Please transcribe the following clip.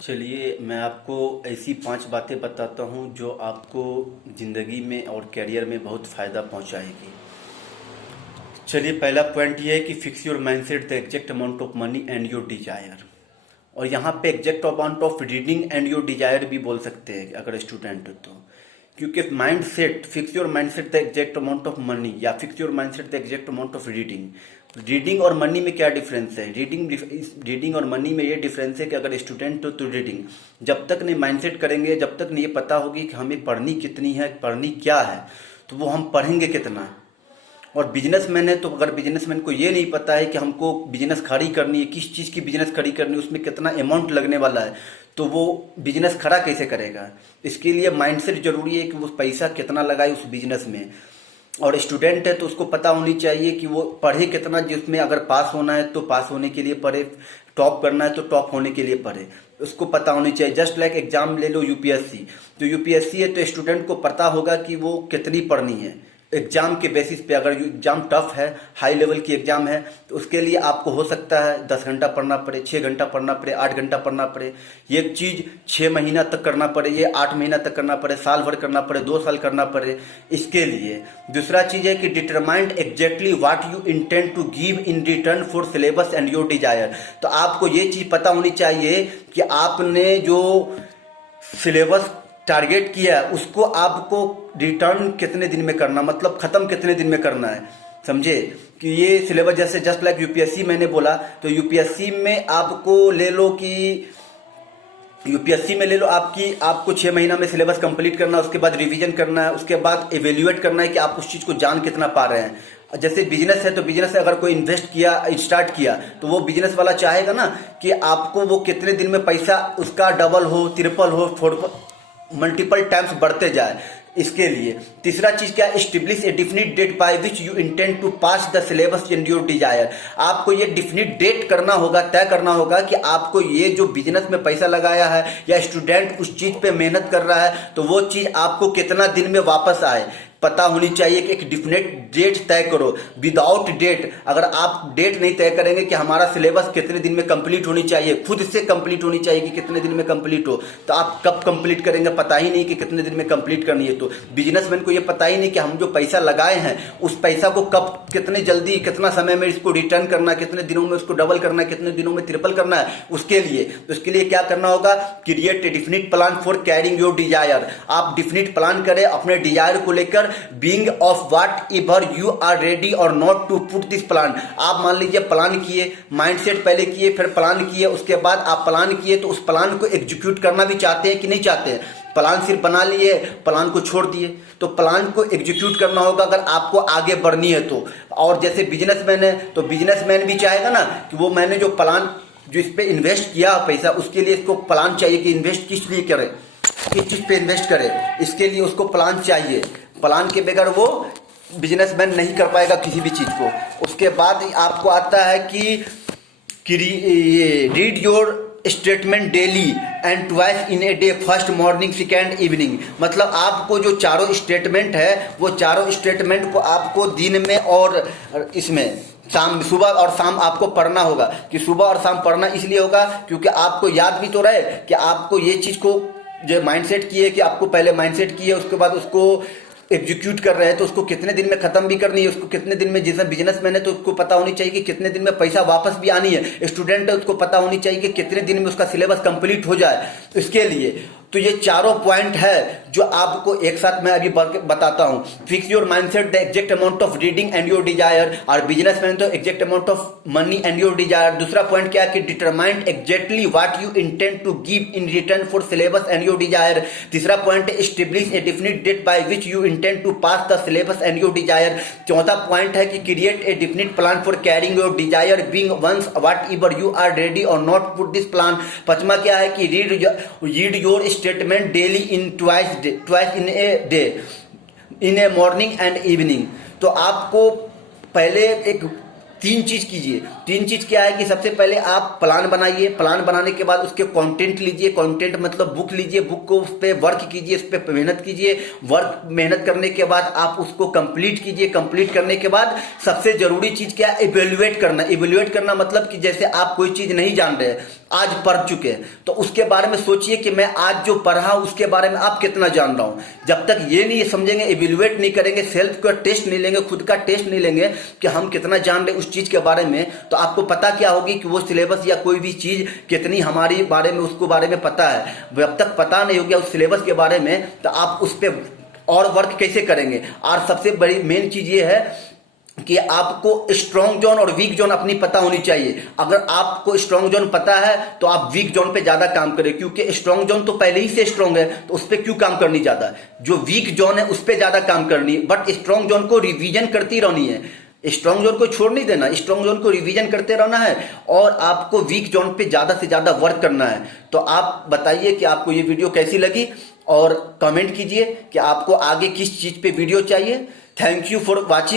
चलिए मैं आपको ऐसी 5 बातें बताता हूँ जो आपको ज़िंदगी में और करियर में बहुत फ़ायदा पहुँचाएगी। चलिए पहला पॉइंट ये है कि fix your mindset the exact amount of money and your desire. और यहाँ पे exact amount of reading and your desire भी बोल सकते हैं अगर स्टूडेंट हो तो, क्योंकि mind set fix your mind set the exact amount of money या fix your mind set the exact amount of reading. Reading और मनी में क्या डिफरेंस है? रीडिंग और मनी में ये डिफरेंस है कि अगर स्टूडेंट हो तो रीडिंग जब तक नहीं माइंडसेट करेंगे, जब तक नहीं ये पता होगी कि हमें पढ़नी कितनी है, पढ़नी क्या है, तो वो हम पढ़ेंगे कितना। और बिजनेसमैन है तो अगर बिजनेसमैन को ये नहीं पता है कि हमको बिजनेस खड़ी करनी है, किस चीज़ की बिजनेस खड़ी करनी है, उसमें कितना अमाउंट लगने वाला है, तो वो बिजनेस खड़ा कैसे करेगा। इसके लिए माइंडसेट जरूरी है कि वो पैसा कितना लगाए उस बिजनेस में। और स्टूडेंट है तो उसको पता होनी चाहिए कि वो पढ़े कितना, जिसमें अगर पास होना है तो पास होने के लिए पढ़े, टॉप करना है तो टॉप होने के लिए पढ़े, उसको पता होनी चाहिए। जस्ट लाइक एग्जाम ले लो यूपीएससी, तो यूपीएससी है तो स्टूडेंट को पता होगा कि वो कितनी पढ़नी है एग्जाम के बेसिस पे। अगर एग्जाम टफ है, हाई लेवल की एग्जाम है, तो उसके लिए आपको हो सकता है 10 घंटा पढ़ना पड़े, 6 घंटा पढ़ना पड़े, 8 घंटा पढ़ना पड़े। ये चीज़ 6 महीना तक करना पड़े, ये 8 महीना तक करना पड़े, साल भर करना पड़े, 2 साल करना पड़े इसके लिए। दूसरा चीज़ है कि determined exactly what you intend to give in return for syllabus and your desire. तो आपको ये चीज़ पता होनी चाहिए कि आपने जो सिलेबस टारगेट किया है उसको आपको रिटर्न कितने दिन में करना, मतलब खत्म कितने दिन में करना है। समझे कि ये सिलेबस जैसे जस्ट लाइक यूपीएससी मैंने बोला, तो यूपीएससी में आपको ले लो कि आपको 6 महीना में सिलेबस कंप्लीट करना है, उसके बाद रिवीजन करना है, उसके बाद एवेल्युएट करना है कि आप उस चीज़ को जान कितना पा रहे हैं। जैसे बिजनेस है तो बिजनेस अगर कोई इन्वेस्ट किया, स्टार्ट किया, तो वो बिजनेस वाला चाहेगा ना कि आपको वो कितने दिन में पैसा उसका डबल हो, ट्रिपल हो, मल्टीपल टाइम्स बढ़ते जाए। इसके लिए तीसरा चीज क्या, establish a definite date by which you intend to pass the syllabus and your desire. आपको ये डिफिनिट डेट करना होगा, तय करना होगा कि आपको ये जो बिजनेस में पैसा लगाया है या स्टूडेंट उस चीज पे मेहनत कर रहा है, तो वो चीज आपको कितना दिन में वापस आए पता होनी चाहिए। कि एक डिफिनेट डेट तय करो। विदाउट डेट, अगर आप डेट नहीं तय करेंगे कि हमारा सिलेबस कितने दिन में कंप्लीट होनी चाहिए, खुद से कंप्लीट होनी चाहिए कि कितने दिन में कंप्लीट हो, तो आप कब कंप्लीट करेंगे पता ही नहीं कि कितने दिन में कंप्लीट करनी है। तो बिजनेसमैन को ये पता ही नहीं कि हम जो पैसा लगाए हैं उस पैसा को कब, कितने जल्दी, कितना समय में इसको रिटर्न करना, कितने दिनों में उसको डबल करना, कितने दिनों में ट्रिपल करना है। उसके लिए क्या करना होगा, create a definite plan for carrying your desire. आप डिफिनिट प्लान करें अपने डिजायर को लेकर, being of whatever you are ready और not to put this plan. आप मान लीजिए प्लान किए, माइंडसेट पहले किए, फिर प्लान किए, उसके बाद आप प्लान किए, तो उस प्लान को एग्जीक्यूट करना भी चाहते हैं कि नहीं चाहते हैं। प्लान सिर्फ बना लिए, प्लान को छोड़ दिए, तो प्लान को एग्जीक्यूट करना होगा अगर आपको आगे बढ़नी है तो। और जैसे बिजनेसमैन है तो बिजनेसमैन भी चाहेगा ना कि वो मैंने जो प्लान, जो इस पे इन्वेस्ट किया पैसा, उसके लिए इसको प्लान चाहिए कि इन्वेस्ट किस लिए करे, किस चीज पे इन्वेस्ट करे, इसके लिए उसको प्लान चाहिए। प्लान के बगैर वो बिजनेसमैन नहीं कर पाएगा किसी भी चीज को। उसके बाद आपको आता है कि read your statement daily and twice in a day, first morning, second evening. मतलब आपको जो चारों स्टेटमेंट है वो चारों स्टेटमेंट को आपको दिन में और इसमें शाम, सुबह और शाम आपको पढ़ना होगा। कि सुबह और शाम पढ़ना इसलिए होगा क्योंकि आपको याद भी तो रहे कि आपको ये चीज को जो माइंडसेट किए, कि आपको पहले माइंडसेट किए, उसके बाद उसको एग्जीक्यूट कर रहे हैं, तो उसको कितने दिन में खत्म भी करनी है, उसको कितने दिन में, जिसमें बिजनेसमैन है तो उसको पता होनी चाहिए कि कितने दिन में पैसा वापस भी आनी है। स्टूडेंट है उसको पता होनी चाहिए कि कितने दिन में उसका सिलेबस कंप्लीट हो जाए। इसके लिए तो ये चारों पॉइंट है जो आपको एक साथ मैं अभी बताता हूं। Fix your mindset the exact amount of reading and your desire, और बिजनेसमैन तो exact amount of money and your desire. दूसरा पॉइंट क्या है कि determined exactly what you intend to give in return for syllabus and your desire. तीसरा point है establish a definite date by which you intend to pass the syllabus and your desire. चौथा point है कि create a definite plan for carrying your desire, being once whatever you are ready और not put this plan. पांचवा क्या है कि read your statement daily in twice in a day, in a morning and evening. तो आपको पहले एक 3 चीज कीजिए, तीन चीज क्या है कि सबसे पहले आप प्लान बनाइए, प्लान बनाने के बाद उसके कंटेंट लीजिए, कंटेंट मतलब बुक लीजिए, बुक को उस पर वर्क कीजिए, उस पर मेहनत कीजिए, वर्क मेहनत करने के बाद आप उसको कंप्लीट कीजिए, कंप्लीट करने के बाद सबसे जरूरी चीज क्या है, इवेल्युएट करना। इवेल्युएट करना मतलब कि जैसे आप कोई चीज नहीं जान रहे, आज पढ़ चुके हैं, तो उसके बारे में सोचिए कि मैं आज जो पढ़ा उसके बारे में आप कितना जान रहा हूं। जब तक ये नहीं समझेंगे, इवेल्युएट नहीं करेंगे, सेल्फ का टेस्ट नहीं लेंगे, खुद का टेस्ट नहीं लेंगे कि हम कितना जान रहे उस चीज के बारे में, तो आपको पता क्या होगी कि वो सिलेबस या कोई भी चीज कितनी हमारी बारे में, उसको बारे में पता है। जब तक पता नहीं हो गया उस सिलेबस के बारे में, तो आप उस पर और वर्क कैसे करेंगे। और सबसे बड़ी मेन चीज ये है कि आपको स्ट्रॉन्ग जोन और वीक जोन अपनी पता होनी चाहिए। अगर आपको स्ट्रॉन्ग जोन पता है तो आप वीक जोन पे ज्यादा काम करें, क्योंकि स्ट्रॉन्ग जोन तो पहले ही से स्ट्रॉन्ग है, तो उस पर क्यों काम करनी ज्यादा। जो वीक जोन है उस पर ज्यादा काम करनी है, बट स्ट्रॉन्ग जोन को रिवीजन करती रहनी है। स्ट्रॉन्ग जोन को छोड़ नहीं देना, स्ट्रॉन्ग जोन को रिवीजन करते रहना है और आपको वीक जोन पे ज्यादा से ज्यादा वर्क करना है। तो आप बताइए कि आपको ये वीडियो कैसी लगी और कमेंट कीजिए कि आपको आगे किस चीज पे वीडियो चाहिए। Thank you for watching.